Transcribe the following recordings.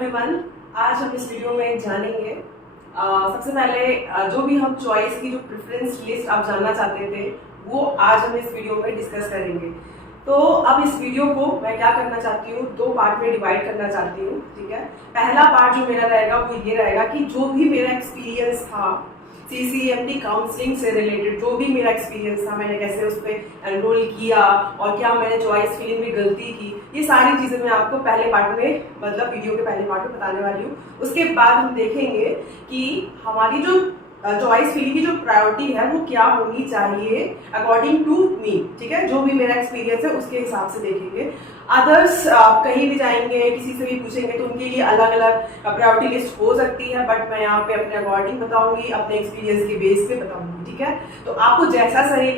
Everyone, आज हम इस वीडियो में जानेंगे सबसे पहले जो भी हम चॉइस की जो प्रेफरेंस लिस्ट आप जानना चाहते थे वो आज हम इस वीडियो में डिस्कस करेंगे। तो अब इस वीडियो को मैं क्या करना चाहती हूँ, दो पार्ट में डिवाइड करना चाहती हूँ। ठीक है, पहला पार्ट जो मेरा रहेगा वो ये रहेगा कि जो भी मेरा एक्सपीरियंस था CCMT काउंसलिंग से रिलेटेड, जो भी मेरा एक्सपीरियंस था, मैंने कैसे उस पर एनरोल किया और क्या मैंने चॉइस फिलिंग में गलती की, ये सारी चीज़ें मैं आपको पहले पार्ट में, मतलब वीडियो के पहले पार्ट में बताने वाली हूँ। उसके बाद हम देखेंगे कि हमारी जो चॉइस फिलिंग की जो प्रायोरिटी है वो क्या होनी चाहिए अकॉर्डिंग टू मी। ठीक है, जो भी मेरा एक्सपीरियंस है उसके हिसाब से देखेंगे। अदर्स कहीं भी जाएंगे, किसी से भी पूछेंगे तो उनके लिए अलग अलग प्रायोरिटी लिस्ट हो सकती है, बट मैं यहाँ पे अपने अकॉर्डिंग बताऊंगी, अपने एक्सपीरियंस के बेस पे बताऊंगी। ठीक है, तो आपको जैसा सही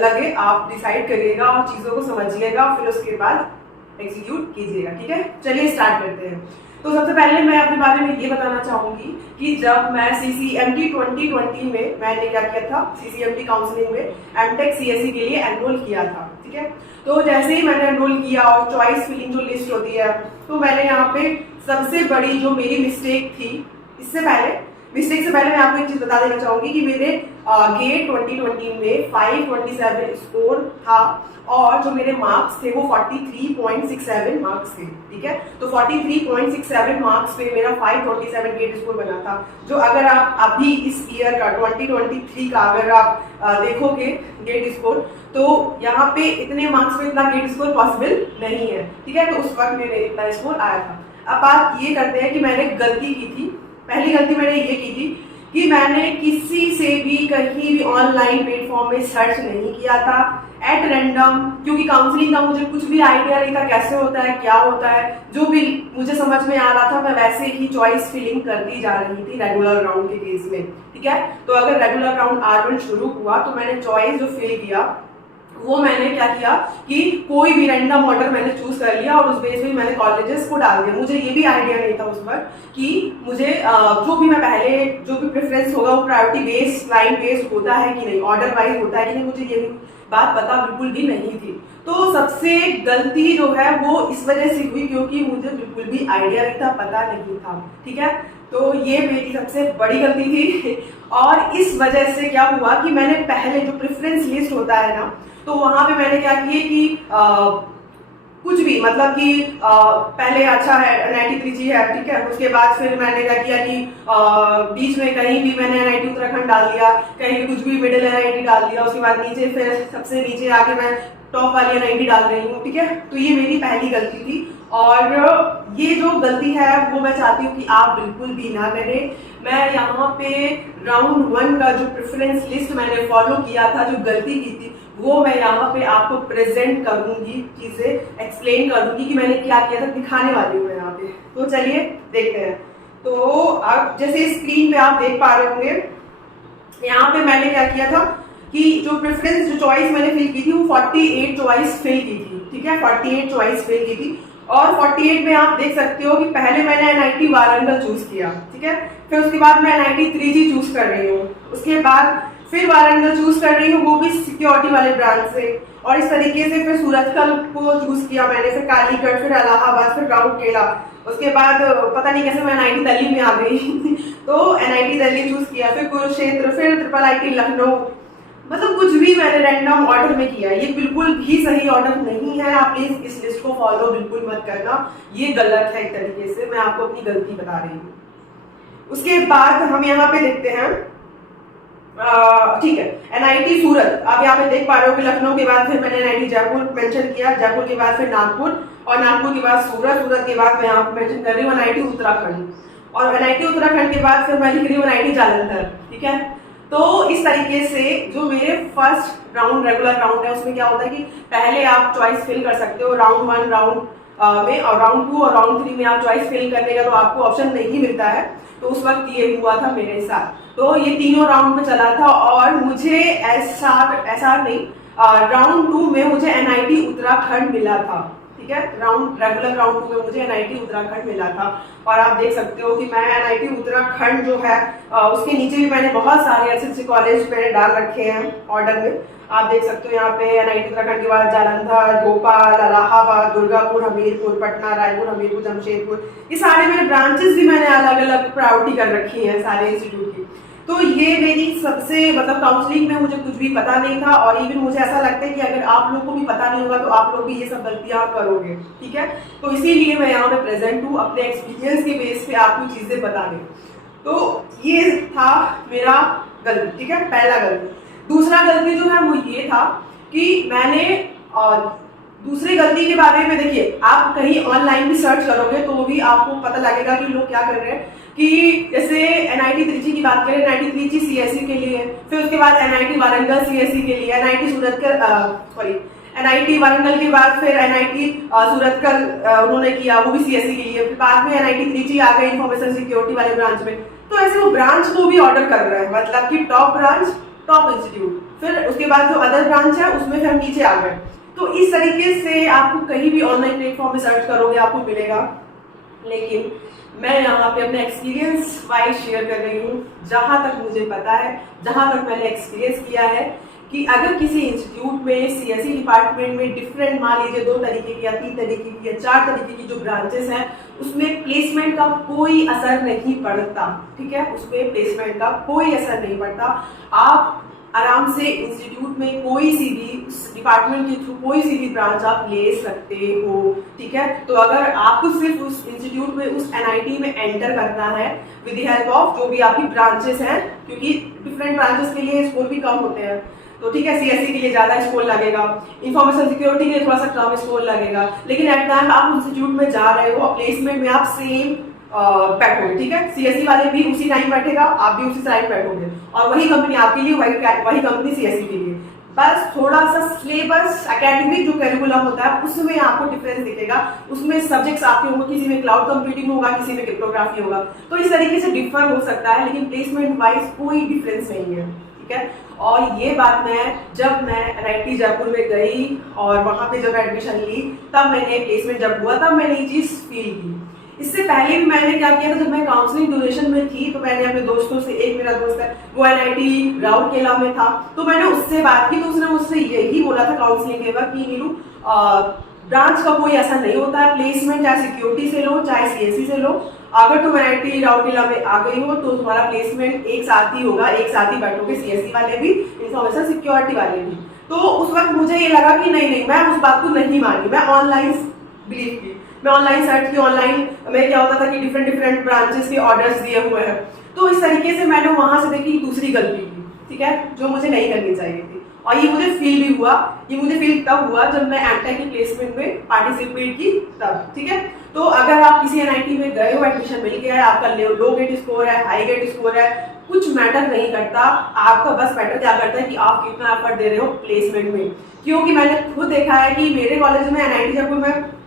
लगे आप डिसाइड करिएगा और चीज़ों को समझिएगा, फिर उसके बाद एग्जीक्यूट कीजिएगा। ठीक है, चलिए स्टार्ट करते हैं। तो सबसे पहले मैं अपने बारे में ये बताना चाहूंगी कि जब मैं CCMT 2020 में मैंने क्या किया था, CCMT काउंसलिंग में MTech CSE के लिए एनरोल किया था। ठीक है, तो जैसे ही मैंने एनरोल किया और चॉइस फिलिंग जो लिस्ट होती है, तो मैंने यहाँ पे सबसे बड़ी जो मेरी मिस्टेक थी, मिस्टेक से पहले मैं आपको एक चीज बता देना चाहूंगी कि मेरे गेट 2020 में 527 स्कोर था और जो मेरे मार्क्स थे वो 43.67 मार्क्स थे। ठीक है, तो 43.67 मार्क्स पे मेरा 527 गेट स्कोर बना था। जो अगर आप अभी इस ईयर का 2023 का अगर आप देखोगे गेट स्कोर, तो यहाँ पे इतने मार्क्स पे इतना गेट स्कोर पॉसिबल नहीं है। ठीक है, तो उस वक्त में मेरे इतना स्कोर आया था। अब बात ये करते हैं कि मैंने गलती की थी। पहली गलती मैंने ये की थी कि मैंने किसी से भी कहीं भी ऑनलाइन प्लेटफॉर्म में सर्च नहीं किया था एट रैंडम, क्योंकि काउंसलिंग का मुझे कुछ भी आइडिया नहीं था कैसे होता है, क्या होता है। जो भी मुझे समझ में आ रहा था मैं वैसे ही चॉइस फिलिंग करती जा रही थी रेगुलर राउंड के केस में। ठीक है, तो अगर रेगुलर राउंड R1 शुरू हुआ तो मैंने चॉइस जो फिल किया वो मैंने क्या किया कि कोई भी रैंडम ऑर्डर मैंने चूज कर लिया और उस बेस में मैंने कॉलेजेस को डाल दिया। मुझे ये भी आइडिया नहीं था उस वक्त कि मुझे जो भी मैं पहले जो भी प्रेफरेंस होगा वो प्रायोरिटी बेस्ड, लाइन बेस्ड होता है कि नहीं, ऑर्डर वाइज होता है कि नहीं, मुझे ये बात पता बिल्कुल भी नहीं थी। तो सबसे गलती जो है वो इस वजह से हुई क्योंकि मुझे बिल्कुल भी आइडिया नहीं था, पता नहीं था। ठीक है, तो ये मेरी सबसे बड़ी गलती थी। और इस वजह से क्या हुआ कि मैंने पहले जो प्रेफरेंस लिस्ट होता है ना, तो वहां पे मैंने क्या किए कि कुछ भी, मतलब कि पहले अच्छा है NIT त्रिची है, ठीक है, उसके बाद फिर मैंने क्या किया कि बीच में कहीं भी मैंने NIT उत्तराखंड डाल दिया, कहीं भी कुछ भी मिडिल NIT डाल दिया, उसके बाद नीचे फिर सबसे नीचे आके मैं टॉप वाली NIT डाल रही हूँ। ठीक है, तो ये मेरी पहली गलती थी और ये जो गलती है वो मैं चाहती हूँ कि आप बिल्कुल भी ना करें। मैं यहाँ पे राउंड 1 का जो प्रेफरेंस लिस्ट मैंने फॉलो किया था, जो गलती की थी, वो मैं यहाँ पे आपको प्रेजेंट करूंगी, चीजें एक्सप्लेन करूंगी कि मैंने क्या किया था, दिखाने वाली हूँ यहाँ पे। तो चलिए देखते हैं। तो आप जैसे स्क्रीन पे आप देख पा रहे होंगे, यहाँ पे मैंने क्या किया था कि जो प्रेफरेंस जो चॉइस मैंने फिल की थी वो 48 चॉइस फिल की थी। ठीक है, 48 चॉइस फिल की थी और 48 में आप देख सकते हो कि पहले मैंने NIT वारंगल चूज किया। ठीक है, फिर उसके बाद मैं NIT त्रिची चूज कर रही हूँ, उसके बाद फिर वारंगल चूज कर रही हूँ, वो भी सिक्योरिटी वाले ब्रांच से, और इस तरीके से फिर सूरजकल को चूज किया मैंने, फिर कालीगढ़, फिर इलाहाबाद, फिर राउरकेला, उसके बाद पता नहीं कैसे मैं NIT दिल्ली में आ गई तो NIT दिल्ली चूज किया, फिर कुरुक्षेत्र, फिर IIIT लखनऊ। मतलब कुछ भी मैंने रैंडम ऑर्डर में किया। ये बिल्कुल भी सही ऑर्डर नहीं है, आप प्लीज इस लिस्ट को फॉलो बिल्कुल मत करना, ये गलत है एक तरीके से, मैं आपको अपनी गलती बता रही हूँ। उसके बाद हम यहाँ पे देखते हैं, ठीक है, NIT सूरत, आप यहाँ पे देख पा रहे हो कि लखनऊ के बाद फिर मैंने NIT जयपुर मेंशन किया, जयपुर के बाद फिर नागपुर, और नागपुर के बाद सूरत, सूरत के बाद मैं यहाँ पे मेंशन कर रही हूँ NIT उत्तराखंड, और NIT उत्तराखंड के बाद फिर मैं लिख रही हूँ NIT जालंधर। ठीक है, तो इस तरीके से जो मेरे फर्स्ट राउंड रेगुलर राउंड है उसमें क्या होता है कि पहले आप चॉइस फिल कर सकते हो राउंड 1 राउंड में, और राउंड 2 और राउंड 3 में आप चॉइस फिल करने का तो आपको ऑप्शन नहीं मिलता है। तो उस वक्त ये हुआ था मेरे साथ। तो ये तीनों राउंड में चला था और मुझे ऐसा नहीं, राउंड 2 में मुझे NIT उत्तराखंड मिला था। ठीक है। राउंड रेगुलर राउंड 2 में मुझे एनआईटी उत्तराखंड मिला था। और आप देख सकते हो कि मैं एनआईटी उत्तराखंड जो है उसके नीचे भी मैंने बहुत सारे ऐसे कॉलेज मैंने डाल रखे हैं ऑर्डर में। आप देख सकते हो यहाँ पे एनआईटी उत्तराखंड के बाद जालंधर, भोपाल, इलाहाबाद, दुर्गापुर, हमीरपुर, पटना, रायपुर, हमीरपुर, जमशेदपुर, ये सारे मेरे ब्रांचेस भी मैंने अलग अलग प्रायोरिटी कर रखी है सारे इंस्टीट्यूट की। तो ये मेरी सबसे मतलब काउंसलिंग में मुझे कुछ भी पता नहीं था, और इवन मुझे ऐसा लगता है कि अगर आप लोगों को भी पता नहीं होगा तो आप लोग भी ये सब गलतियां करोगे, ठीक है। तो इसीलिए मैं यहाँ पे प्रेजेंट हूँ अपने एक्सपीरियंस के बेस पे आपको चीजें बताने। तो ये था मेरा गलती, ठीक है, पहला गलती। दूसरा गलती जो है वो ये था कि मैंने दूसरी गलती के बारे में, देखिए आप कहीं ऑनलाइन भी सर्च करोगे तो भी आपको पता लगेगा कि लोग क्या कर रहे हैं। कि जैसे एनआईटी त्रिची की बात करें, एनआईटी त्रिची सीएससी के लिए, फिर उसके बाद एनआईटी वारंगल सीएससी के लिए, एनआईटी सूरतकल एनआईटी वारंगल के बाद फिर एनआईटी सूरतकल उन्होंने किया, वो भी सीएससी के लिए। फिर बाद में एनआईटी त्रिची आ गई इंफॉर्मेशन सिक्योरिटी वाले ब्रांच में। तो ऐसे वो ब्रांच को भी ऑर्डर कर रहे हैं, मतलब कि टॉप ब्रांच, टॉप इंस्टीट्यूट, फिर उसके बाद जो अदर ब्रांच है उसमें फिर हम नीचे आ गए। तो इस तरीके से आपको कहीं भी ऑनलाइन प्लेटफॉर्म में सर्च करोगे आपको मिलेगा। लेकिन मैं यहाँ पे अपने एक्सपीरियंस वाइज शेयर कर रही हूँ, जहां तक मुझे पता है, जहां तक मैंने एक्सपीरियंस किया है कि अगर किसी इंस्टीट्यूट में सीएससी डिपार्टमेंट में डिफरेंट, मान लीजिए 2 तरीके की या 3 तरीके की या 4 तरीके की जो ब्रांचेस हैं, उसमें प्लेसमेंट का कोई असर नहीं पड़ता, ठीक है, उसमें प्लेसमेंट का कोई असर नहीं पड़ता। आप आराम से इंस्टीट्यूट में कोई सी भी उस डिपार्टमेंट के थ्रू कोई सी भी ब्रांच आप ले सकते हो, ठीक है। तो अगर आपको सिर्फ उस इंस्टीट्यूट में, उस एनआईटी में एंटर करना है विद द हेल्प ऑफ जो भी आपकी ब्रांचेस हैं, क्योंकि डिफरेंट ब्रांचेस के लिए स्कोर भी कम होते हैं, तो ठीक है, सीएससी के लिए ज्यादा स्कोर लगेगा, इंफॉर्मेशन सिक्योरिटी के लिए थोड़ा सा कम स्कोर लगेगा, लेकिन एट टाइम आप इंस्टीट्यूट में जा रहे हो, प्लेसमेंट में आप सेम बैठोगे, ठीक है। सीएससी वाले भी उसी टाइम बैठेगा, आप भी उसी टाइम बैठोगे, और वही कंपनी आपके लिए, वही कंपनी सीएससी के लिए। बस थोड़ा सा सिलेबस, एकेडमिक जो करिकुलम होता है उसमें आपको डिफरेंस दिखेगा, उसमें सब्जेक्ट्स आपके होंगे, किसी में क्लाउड कंप्यूटिंग होगा, किसी में क्रिप्टोग्राफी होगा, तो इस तरीके से डिफर हो सकता है, लेकिन प्लेसमेंट वाइज कोई डिफरेंस नहीं है, ठीक है। और ये बात जब मैं एनआईटी जयपुर में गई और वहां पे जब एडमिशन ली, तब मैंने प्लेसमेंट जब हुआ तब मैंने ये चीज फील की। इससे पहले भी मैंने क्या किया था, जब मैं काउंसलिंग ड्यूरेशन में थी तो मैंने अपने दोस्तों से, एक मेरा दोस्त है वो एनआईटी राउरकेला में था, तो मैंने उससे बात की, तो उसने मुझसे यही बोला था काउंसलिंग के वक्त कि नीलू ब्रांच का कोई ऐसा नहीं होता है, प्लेसमेंट चाहे सिक्योरिटी से लो चाहे सीएससी से लो, अगर तुम एनआईटी राउरकेला में आ गई हो तो तुम्हारा प्लेसमेंट एक साथ ही होगा, एक साथ ही बैठोगे, सीएससी वाले भी, इंफॉर्मेशन सिक्योरिटी वाले भी। तो उस वक्त मुझे ये लगा कि नहीं, मैं उस बात को नहीं मानी, मैं ऑनलाइन बिलीव की, मैं ऑनलाइन सर्च की, ऑनलाइन में क्या होता था कि डिफरेंट ब्रांचेस के ऑर्डर्स दिए हुए हैं। तो इस तरीके से मैंने वहां से देखी दूसरी गलती की, ठीक है, जो मुझे नहीं करनी चाहिए थी, और ये मुझे फील भी हुआ। ये मुझे फील तब हुआ जब मैं एमटेक की प्लेसमेंट में पार्टिसिपेट की तब, ठीक है। तो अगर आप किसी एनआईटी में गए हो, एडमिशन मिल गया है, आपका लो गेट स्कोर है, हाई गेट स्कोर है, कुछ मैटर नहीं करता, आपका बस मैटर क्या करता है कि आप कितना एफर्ट दे रहे हो प्लेसमेंट में। क्योंकि मैंने खुद देखा है कि मेरे कॉलेज में एनआईटी जयपुर में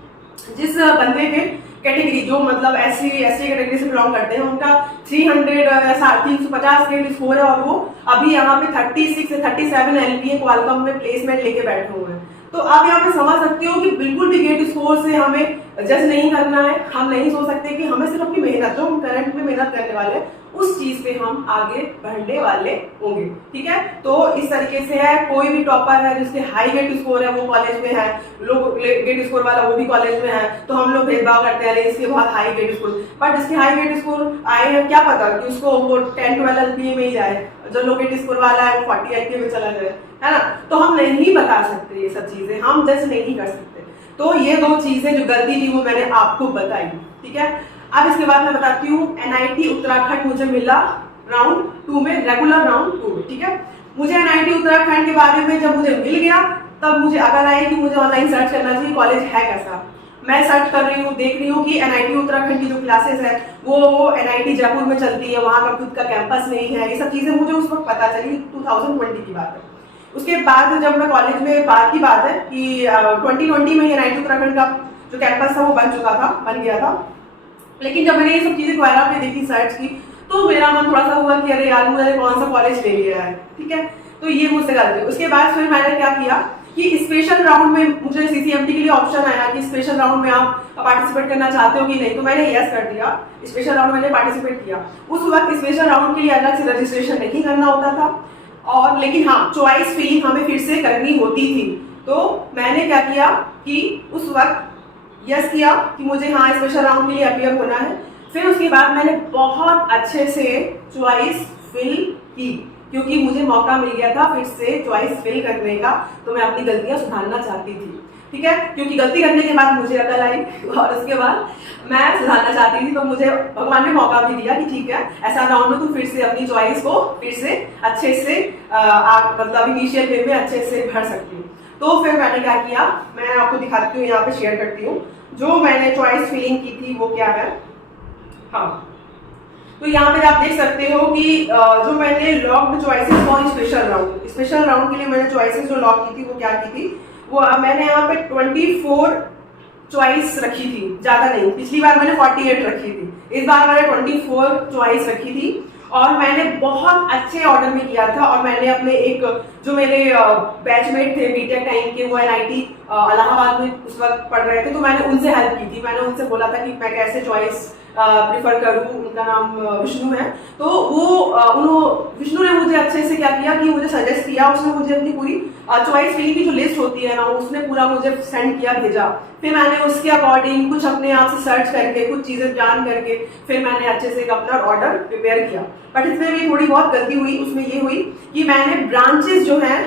जिस बंदे के कैटेगरी, जो मतलब एससी कैटेगरी से बिलोंग करते हैं, उनका 350 के स्कोर है, और वो अभी यहाँ पे 36 से 37 एलपीए क्वालकॉम में प्लेसमेंट लेके बैठे हुए हैं। तो आप यहाँ पे समझ सकते हो कि बिल्कुल भी गेट स्कोर से हमें जज नहीं करना है। हम नहीं सोच सकते कि हमें सिर्फ अपनी मेहनत, जो हम करंट में मेहनत करने वाले हैं, उस चीज पे हम आगे बढ़ने वाले होंगे, ठीक है। तो इस तरीके से है, कोई भी टॉपर है जिसके हाई गेट स्कोर है वो कॉलेज में है, लोग गेट स्कोर वाला वो भी कॉलेज में है, तो हम लोग भेदभाव करते हैं इसके बहुत हाई गेट स्कोर, बट जिसके हाई गेट स्कोर आए हैं क्या पता कि उसको वो 10-12 एलपीए में ही जाए, जो लो गेट स्कोर वाला है वो 40 एलपीए में चला जाए, है ना। तो हम नहीं बता सकते ये सब चीजें, हम जज नहीं कर सकते। तो ये 2 चीजें जो गलती थी वो मैंने आपको बताई, ठीक है। अब इसके बाद मैं बताती हूँ, एनआईटी उत्तराखंड मुझे मिला राउंड 2 में, रेगुलर राउंड 2 में, ठीक है। मुझे एनआईटी उत्तराखंड के बारे में जब मुझे मिल गया तब मुझे अकल आई कि मुझे ऑनलाइन सर्च करना चाहिए कॉलेज है कैसा। मैं सर्च कर रही हूँ, देख रही हूँ कि एनआईटी उत्तराखंड की जो क्लासेस है वो एनआईटी जयपुर में चलती है, वहाँ का खुद का कैंपस नहीं है, ये सब चीजें मुझे उस वक्त पता चली, 2020 की बात है। उसके बाद जब मैं कॉलेज में, बात की बात है कि 2020 में एनआईटी उत्तराखंड का जो कैंपस था वो बन चुका था, बन गया था। लेकिन जब मैंने ये सब चीजें क्वारा पे देखी, सर्च की, तो मेरा मन थोड़ा सा हुआ कि अरे यार, मुझे कौन सा कॉलेज ले लिया है, ठीक है। तो ये मुझसे गलती। उसके बाद फिर मैंने क्या किया कि स्पेशल राउंड में मुझे सीसीएमटी के लिए ऑप्शन आया कि स्पेशल राउंड में आप पार्टिसिपेट करना चाहते हो कि नहीं, तो मैंने यस कर दिया, स्पेशल राउंड मैंने पार्टिसिपेट किया। उस वक्त स्पेशल राउंड के लिए अलग से रजिस्ट्रेशन नहीं करना होता था, और लेकिन हाँ चॉइस फिलिंग हमें फिर से करनी होती थी। तो मैंने क्या किया कि उस वक्त यस किया कि मुझे हाँ स्पेशल राउंड के लिए अपीयर होना है। फिर उसके बाद मैंने बहुत अच्छे से चॉइस फिल की, क्योंकि मुझे मौका मिल गया था फिर से चॉइस फिल करने का, तो मैं अपनी गलतियां सुधारना चाहती थी, ठीक है। क्योंकि गलती करने के बाद मुझे अकल आई और उसके बाद मैं सुधारना चाहती थी, तो मुझे भगवान ने मौका भी दिया कि ठीक है ऐसा राउंड में तुम फिर से अपनी चॉइस को फिर से अच्छे से मतलब इनिशियल वे में अच्छे से भर सकती हूँ। तो फिर मैंने क्या किया, मैं आपको दिखाती हूँ, यहाँ पे शेयर करती हूँ जो मैंने चॉइस फिलिंग की थी वो क्या है। हाँ, तो यहाँ पे आप देख सकते हो कि जो मैंने locked choices for special round के लिए मैंने चॉइसेस जो लॉक की थी वो क्या की थी, वो मैंने यहाँ पे 24 चॉइस रखी थी, ज्यादा नहीं। पिछली बार मैंने 48 रखी थी, इस बार मैंने 24 चॉइस रखी थी, और मैंने बहुत अच्छे ऑर्डर में किया था। और मैंने अपने एक जो मेरे बैचमेट थे बीटेक टाइम के, वो एनआईटी इलाहाबाद में उस वक्त पढ़ रहे थे, तो मैंने उनसे हेल्प की थी। मैंने उनसे बोला था कि मैं कैसे चॉइस प्रिफर करूं, उनका नाम विष्णु है। तो वो विष्णु ने मुझे अच्छे से क्या किया कि मुझे सजेस्ट किया, उसने मुझे अपनी पूरी चॉइस फिलिंग की जो लिस्ट होती है ना, उसने पूरा मुझे सेंड किया, भेजा। फिर मैंने उसके अकॉर्डिंग कुछ अपने आप से सर्च करके, कुछ चीजें जान करके, फिर मैंने अच्छे से अपना ऑर्डर प्रिपेयर किया। बट इसमें भी थोड़ी बहुत गलती हुई। उसमें ये हुई कि मैंने ब्रांचेस जो हैं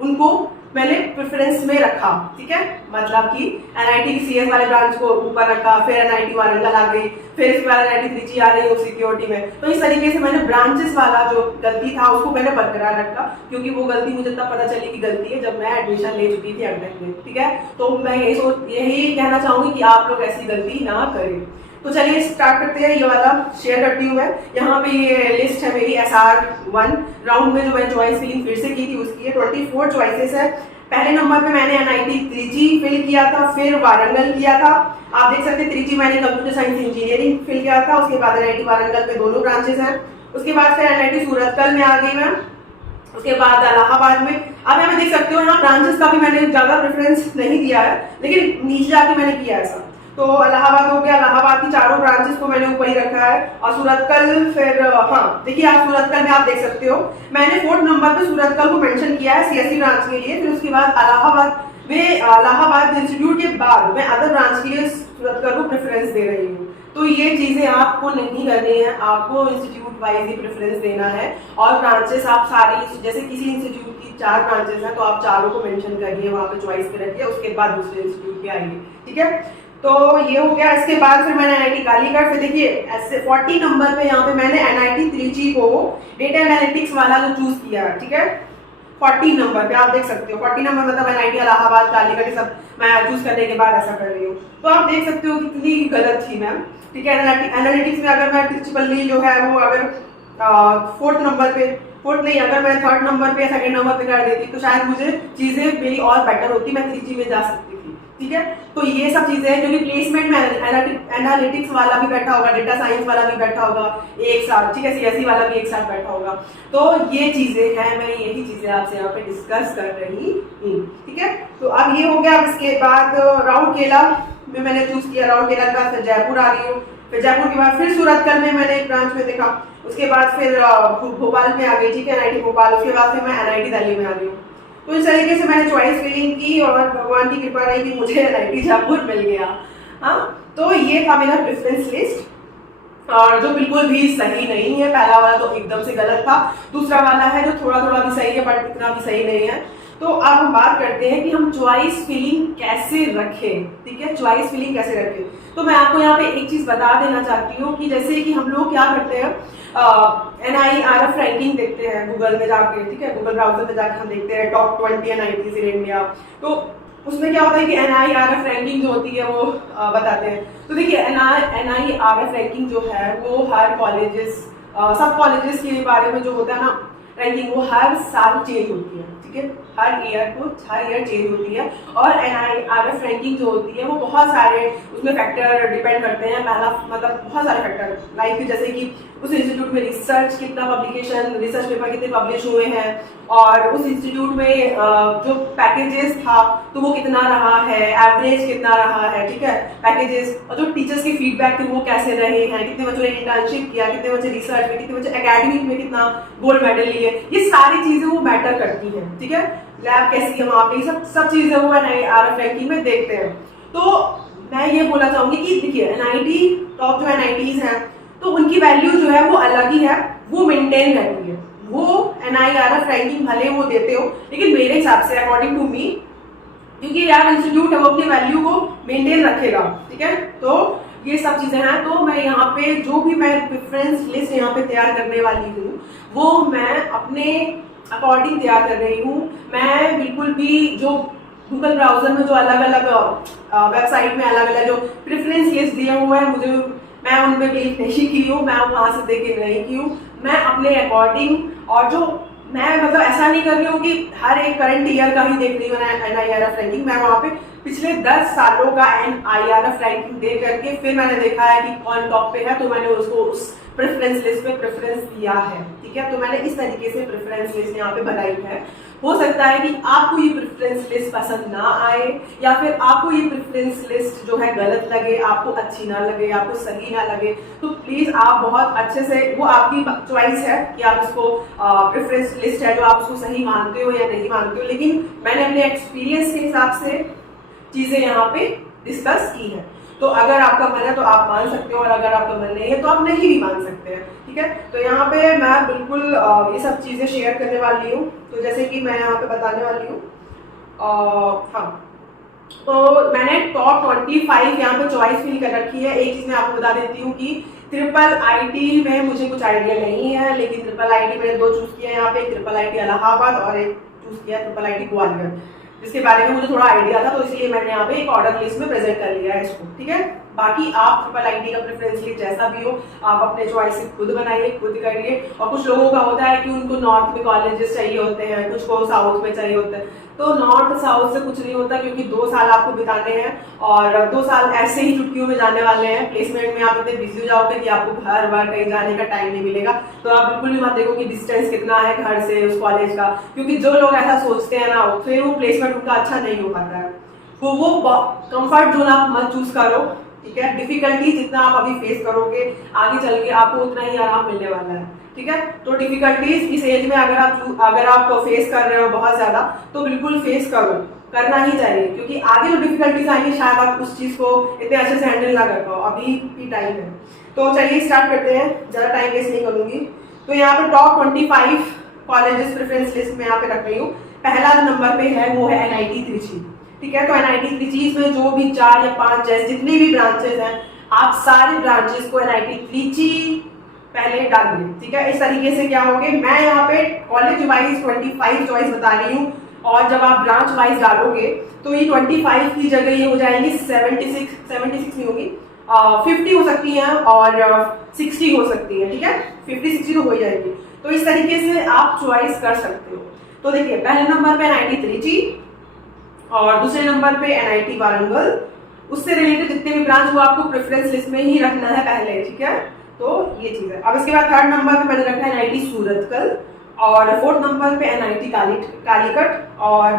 उनको मैंने प्रेफरेंस में रखा, ठीक है। मतलब कि एनआईटी की सीएस वाले ब्रांच को ऊपर रखा, फिर एनआईटी वारंगल आ गई, फिर इसके बाद एनआईटी त्रिची आ गई सिक्योरिटी में। तो इस तरीके से मैंने ब्रांचेस वाला जो गलती था उसको मैंने बरकरार रखा, क्योंकि वो गलती मुझे तब पता चली कि गलती है जब मैं एडमिशन ले चुकी थी एमटेक में, ठीक है। तो मैं यही कहना चाहूंगी कि आप लोग ऐसी गलती ना करें। तो चलिए स्टार्ट करते हैं। ये वाला शेयर करती हूँ मैं। यहाँ पे ये लिस्ट है मेरी SR1 राउंड में जो मैंने चॉइस फिलिंग फिर से की थी उसकी है 24 चॉइसेस है। पहले नंबर पे मैंने एनआईटी त्रिची फिल किया था, फिर वारंगल किया था। आप देख सकते हैं त्रिची मैंने कंप्यूटर साइंस इंजीनियरिंग फिल किया था, उसके बाद एनआईटी वारंगल में दोनों ब्रांचेस हैं। उसके बाद फिर एनआईटी सूरतकल में आ गई मैं, उसके बाद इलाहाबाद में। अब यहाँ पे देख सकते हो यहाँ ब्रांचेस का भी मैंने ज्यादा प्रेफरेंस नहीं दिया है, लेकिन नीचे जाके मैंने किया ऐसा। तो इलाहाबाद हो गया, इलाहाबाद की चारों ब्रांचेस को मैंने ऊपर ही रखा है। और सूरतकल फिर हाँ देखिए आप सूरतकल में आप देख सकते हो मैंने 4th नंबर पे सूरतकल को मेंशन किया है सीएससी ब्रांच के लिए। फिर उसके बाद इलाहाबाद इंस्टीट्यूट के बाद मैं अदर ब्रांच के लिए सूरतकल को प्रेफरेंस दे रही हूँ। तो ये चीजें आपको नहीं करनी है, आपको इंस्टीट्यूट वाइज ही प्रेफरेंस देना है। और ब्रांचेस आप सारी, जैसे किसी इंस्टीट्यूट की 4 ब्रांचेस हैं तो आप चारों को मेंशन करिए, वहां पे चॉइस पे रखिए, उसके बाद दूसरे इंस्टीट्यूट पे आइए, ठीक है। तो ये हो गया। इसके बाद फिर मैंने एनआईटी कालीगढ़, फिर देखिए ऐसे 40 नंबर पे यहाँ पे मैंने एनआईटी त्रिची को डेटा एनालिटिक्स वाला जो चूज किया, ठीक है। 40 नंबर पे आप देख सकते हो, 40 नंबर मतलब एनआईटी इलाहाबाद कालीगढ़ ये सब मैं चूज करने के बाद ऐसा कर रही हूँ। तो आप देख सकते हो कितनी गलत थी मैम, ठीक है। एनालिटिक्स में अगर मैं त्रिचीपल्ली जो है वो अगर 4th नंबर पे, 4th नहीं, अगर मैं 3rd नंबर पे या 2nd नंबर पे कर देती तो शायद मुझे चीजें मेरी और बेटर होती, मैं त्रिची में जा सकती थी, ठीक है। तो ये सब चीजें हैं, क्योंकि प्लेसमेंट में एनालिटिक्स वाला भी बैठा होगा, डेटा साइंस वाला भी बैठा होगा एक साथ, ठीक है, सीएससी वाला भी एक साथ बैठा होगा। तो ये चीजें हैं, मैं यही चीजें आपसे यहाँ पे डिस्कस कर रही हूँ, ठीक है। तो अब ये हो गया। अब इसके बाद राउरकेला में मैंने चूज किया, राउरकेला के बाद फिर जयपुर आ रही हूँ, फिर जयपुर के बाद फिर सूरतकल में मैंने एक ब्रांच में देखा, उसके बाद फिर भोपाल में आ गई, ठीक है, एनआईटी भोपाल। उसके बाद फिर मैं एनआईटी दिल्ली में आ गई हूँ। तो इस तरीके से मैंने चॉइस फिलिंग की और भगवान की कृपा रही कि मुझे एनआईटी जयपुर मिल गया। हाँ, तो ये था मेरा प्रेफरेंस लिस्ट, और जो बिल्कुल भी सही नहीं है। पहला वाला तो एकदम से गलत था, दूसरा वाला है जो थोड़ा थोड़ा भी सही है बट इतना भी सही नहीं है। तो अब हम बात करते हैं कि हम चॉइस फिलिंग कैसे रखें, ठीक है, चॉइस फिलिंग कैसे रखें। तो मैं आपको यहाँ पे एक चीज बता देना चाहती हूँ कि जैसे कि हम लोग क्या करते हैं, NIRF रैंकिंग देखते हैं गूगल में जाके, ठीक है, गूगल ब्राउजर में जाके हम देखते हैं टॉप 20 NITs इन इंडिया। तो उसमें क्या होता है कि NIRF रैंकिंग जो होती है वो बताते हैं। तो देखिए NIRF रैंकिंग जो है वो हर कॉलेजेस, सब कॉलेजेस के बारे में जो होता है ना रैंकिंग, वो हर साल चेंज होती है, ठीक है, हर ईयर चेंज होती है। और NIRF रैंकिंग जो होती है वो बहुत सारे उसमें फैक्टर डिपेंड करते हैं। पहला मतलब बहुत सारे फैक्टर, लाइक जैसे कि उस इंस्टीट्यूट में रिसर्च कितना पब्लिकेशन, रिसर्च पेपर कितने पब्लिश हुए हैं, और उस इंस्टीट्यूट में जो पैकेजेस था तो वो कितना रहा है, एवरेज कितना रहा है, ठीक है, पैकेजेस, और जो टीचर्स के फीडबैक थे वो कैसे रहे हैं, कितने बच्चों ने इंटर्नशिप किया, कितने बच्चे रिसर्च में, कितने बच्चे एकेडमिक में कितना गोल्ड मेडल लिए, ये सारी चीजें वो मैटर करती हैं, ठीक है। लैब कैसी है वहाँ पे, सब चीजें वो NIRF रैंकिंग में देखते हैं। तो मैं ये बोलना चाहूंगी कि देखिए NIT टॉप जो NITs हैं तो उनकी वैल्यू जो है वो अलग ही है, वो मेंटेन रहती है। वो NIRF रैंकिंग भले वो देते हो, लेकिन मेरे हिसाब से अकॉर्डिंग टू मी, क्योंकि यार इंस्टीट्यूट है वो अपनी वैल्यू को मेंटेन रखेगा, ठीक है। तो ये सब चीजें हैं। तो मैं यहाँ पे जो भी मैं प्रेफरेंस लिस्ट यहाँ पे तैयार करने वाली हूँ वो मैं अपने अकॉर्डिंग तैयार कर रही हूँ। मैं बिल्कुल भी जो गूगल ब्राउजर में जो अलग अलग वेबसाइट में अलग अलग जो प्रेफरेंस लिस्ट दिए हुए हैं मुझे, मैं उनमें क्लिक नहीं की हूँ, मैं वहां से देख के नहीं की हूँ। मैं अपने अकॉर्डिंग, और जो मैं मतलब ऐसा नहीं कर रही हूँ कि हर एक करंट ईयर का ही देख रही हूँ NIRF रैंकिंग। मैं वहां पे पिछले 10 सालों का NIRF रैंकिंग दे करके फिर मैंने देखा है कि कौन टॉप पे है, तो मैंने उसको उस प्रेफरेंस लिस्ट में प्रेफरेंस दिया है, ठीक है। तो मैंने इस तरीके से प्रेफरेंस लिस्ट यहाँ पे बनाई है। हो सकता है कि आपको ये प्रेफरेंस लिस्ट पसंद ना आए, या फिर आपको ये प्रेफरेंस लिस्ट जो है गलत लगे, आपको अच्छी ना लगे, आपको सही ना लगे, तो प्लीज आप बहुत अच्छे से, वो आपकी चॉइस है कि आप इसको प्रेफरेंस लिस्ट है जो आप उसको सही मानते हो या नहीं मानते हो, लेकिन मैंने अपने एक्सपीरियंस के हिसाब से चीजें यहाँ पे डिस्कस की है। तो अगर आपका मन है तो आप मान सकते हो, और अगर आपका मन नहीं है तो आप नहीं भी मान सकते हैं, ठीक है। तो यहाँ पे मैं बिल्कुल ये सब चीजें शेयर करने वाली हूँ। तो जैसे कि मैं यहाँ पे बताने वाली हूँ, हाँ, तो मैंने टॉप 25 यहाँ पे चॉइस फिल कर रखी है। एक चीज मैं आपको बता देती हूँ कि IIT में मुझे कुछ आइडिया नहीं है, लेकिन IIT मैंने 2 चूज किया है यहाँ पे, एक IIT इलाहाबाद और एक चूज किया है IIT ग्वालियर, जिसके बारे में मुझे थोड़ा आइडिया था, तो इसलिए मैंने यहाँ पे एक ऑर्डर लिस्ट में प्रेजेंट कर लिया है इसको, ठीक है। बाकी आप IIT का प्रेफरेंस लिस्ट जैसा भी हो आप अपने चॉइस से खुद बनाइए, खुद करिए। और कुछ लोगों का होता है कि उनको नॉर्थ में कॉलेजेस चाहिए होते हैं, कुछ को साउथ में चाहिए होते हैं। तो नॉर्थ साउथ से कुछ नहीं होता, क्योंकि 2 साल आपको बिताने हैं, और 2 साल ऐसे ही चुटकियों में जाने वाले हैं। प्लेसमेंट में आप इतने बिजी हो जाओगे कि आपको घर बार कहीं जाने का टाइम नहीं मिलेगा। तो आप बिल्कुल भी मत देखो कि डिस्टेंस कितना है घर से उस कॉलेज का, क्योंकि जो लोग ऐसा सोचते हैं ना, फिर वो प्लेसमेंट उनका अच्छा नहीं हो पाता है। तो वो कंफर्ट जोन आप मत चूज करो, ठीक है। डिफिकल्टी जितना आप अभी फेस करोगे आगे चल के आपको उतना ही आराम मिलने वाला है, ठीक है। तो डिफिकल्टीज इस एज में अगर आप फेस कर रहे हो बहुत ज्यादा, तो बिल्कुल फेस करो, करना ही चाहिए, क्योंकि आगे जो डिफिकल्टीज आएंगी शायद आप उस चीज को इतने अच्छे से हैंडल ना कर पाओ, अभी भी टाइम है। तो चलिए स्टार्ट करते हैं, ज्यादा टाइम वेस्ट नहीं करूंगी। तो यहाँ पे टॉप 25 कॉलेजेस प्रेफरेंस लिस्ट में यहाँ पे रख रही हूँ। पहला नंबर पे है वो है NIT त्रिची, ठीक है। तो NIT त्रिची में जो भी 4 या 5 जैसे जितने भी ब्रांचेस हैं, आप सारे ब्रांचेस को NIT त्रिची पहले डाल दें, ठीक है। इस तरीके से क्या होगे, मैं यहाँ पे कॉलेज वाइज 25 चॉइस बता रही हूँ, और जब आप ब्रांच वाइज डालोगे तो ये 25 की जगह ये हो जाएंगी 76 नहीं होगी, 50 हो सकती है और 60 हो सकती है, ठीक है। 50-60 तो हो जाएगी। तो इस तरीके से आप चॉइस कर सकते हो। तो देखिए पहले नंबर पे NIT त्रिची, और दूसरे नंबर पे NIT वारंगल, उससे रिलेटेड जितने भी ब्रांच वो आपको प्रेफरेंस लिस्ट में ही रखना है पहले, ठीक है। तो ये चीज है। अब इसके बाद थर्ड नंबर पे मैंने रखा है NIT सूरतकल, और 4th नंबर पे NIT कालीकट, और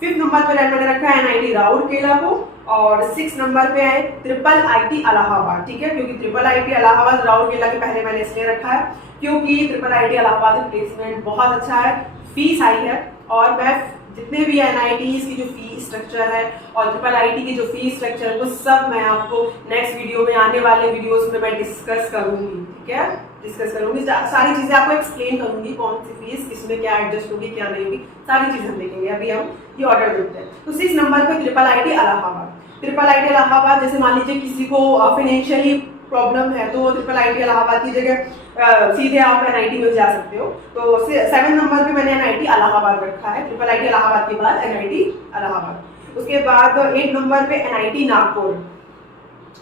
5th नंबर पे मैंने रखा है NIT राउरकेला को, और 6th नंबर पे है IIT इलाहाबाद, ठीक है। क्योंकि IIT इलाहाबाद राउरकेला के पहले मैंने इसलिए रखा है क्योंकि IIT इलाहाबाद में प्लेसमेंट बहुत अच्छा है, फीस हाई है, और मैं जितने भी NITs की जो फी स्ट्रक्चर है और IIT की जो फी स्ट्रक्चर है वो सब मैं आपको नेक्स्ट वीडियो में, आने वाले वीडियोस में मैं डिस्कस करूंगी, ठीक है। डिस्कस करूंगी, सारी चीजें आपको एक्सप्लेन करूंगी, कौन सी फीस किसमें क्या एडजस्ट होगी क्या नहीं होगी, सारी चीजें हम देखेंगे। अभी हम ये ऑर्डर देते हैं। तो 6 नंबर पे IIT इलाहाबाद, जैसे मान लीजिए किसी को फाइनेंशियली प्रॉब्लम है तो IIT इलाहाबाद की जगह सीधे आप NIT में जा सकते हो। तो 7 नंबर पे मैंने NIT इलाहाबाद रखा है, IIT इलाहाबाद के बाद NIT इलाहाबाद। उसके बाद 8 नंबर पे NIT नागपुर,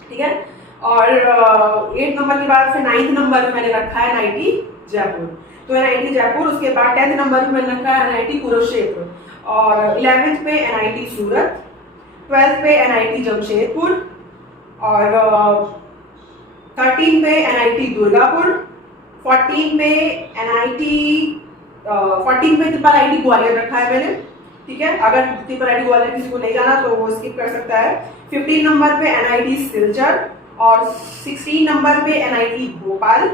ठीक है। और 8 नंबर के बाद फिर 9th नंबर पे मैंने रखा है NIT जयपुर। तो NIT जयपुर, उसके बाद 10th नंबर पे मैंने रखा है NIT कुरुक्षेत्र, और 11th पे NIT सूरत, 12th पे NIT जमशेदपुर, और 13 पे NIT दुर्गापुर, 14 पे NIT 14 पे ट्रिपल IIT ग्वालियर रखा है मैंने, ठीक है। अगर ट्रिपल IIT ग्वालियर किसी को नहीं जाना तो वो स्किप कर सकता है। 15 नंबर पे NIT सिलचर और 16 नंबर पे NIT भोपाल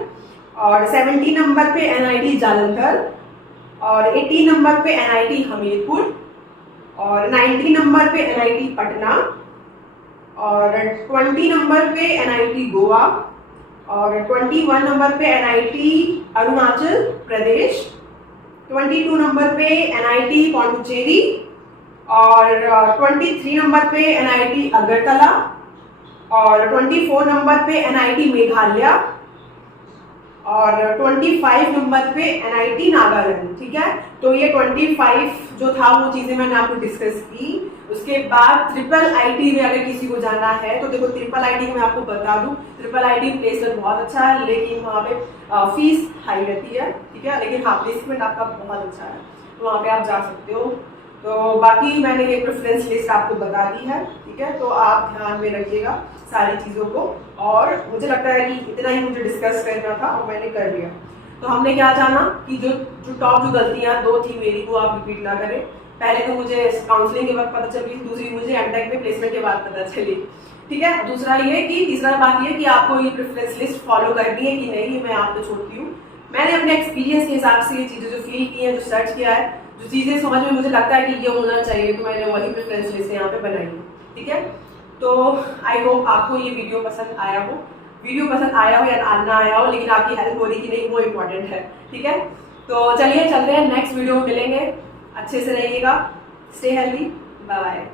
और 17 नंबर पे NIT जालंधर और 18 नंबर पे NIT हमीरपुर और 19 नंबर पे NIT पटना और 20 नंबर पे NIT गोवा और 21 नंबर पे NIT अरुणाचल प्रदेश, 22 नंबर पे NIT पौंडुचेरी और 23 नंबर पे NIT अगरतला और 24 नंबर पे NIT मेघालय और 25 नंबर पे NIT नागालैंड, ठीक है। तो ये 25 जो था वो चीजें मैंने आपको डिस्कस की। उसके बाद ट्रिपल IIT में अगर किसी को जाना है तो देखो ट्रिपल IIT में मैं आपको बता दूं, ट्रिपल IIT प्लेसमेंट बहुत अच्छा है, लेकिन वहाँ पे फीस हाई रहती है, ठीक है। लेकिन हाँ, प्लेसमेंट आपका बहुत अच्छा है, तो वहाँ पे आप जा सकते हो। तो बाकी मैंने ये प्रेफरेंस लिस्ट आपको बता दी है, ठीक है। तो आप ध्यान में रखिएगा सारी चीज़ों को, और मुझे लगता है कि इतना ही मुझे डिस्कस करना था और मैंने कर लिया। तो हमने क्या जाना कि जो टॉप जो गलतियाँ दो थी मेरी, वो आप रिपीट ना करें। पहले तो मुझे काउंसलिंग के वक्त पता चली, दूसरी मुझे एमटेक में प्लेसमेंट के बाद पता चली, ठीक है। दूसरा ये कि तीसरा बात ये कि आपको ये प्रेफरेंस लिस्ट फॉलो करनी है कि नहीं, मैं आप तो छोड़ती हूँ। मैंने अपने एक्सपीरियंस के हिसाब से ये चीज़ें जो फील की हैं, जो सर्च किया है, जो चीज़ें समझ में मुझे लगता है कि ये होना चाहिए, तो मैंने वही प्रेफरेंस लिस्ट यहाँ पे बनाई है, ठीक है। तो आई होप आपको ये वीडियो पसंद आया हो, या ना आया हो, लेकिन आपकी हेल्प हो रही कि नहीं वो इम्पोर्टेंट है, ठीक है। तो चलिए चलते हैं, नेक्स्ट वीडियो में मिलेंगे। अच्छे से रहिएगा, स्टे हेल्दी, बाय बाय।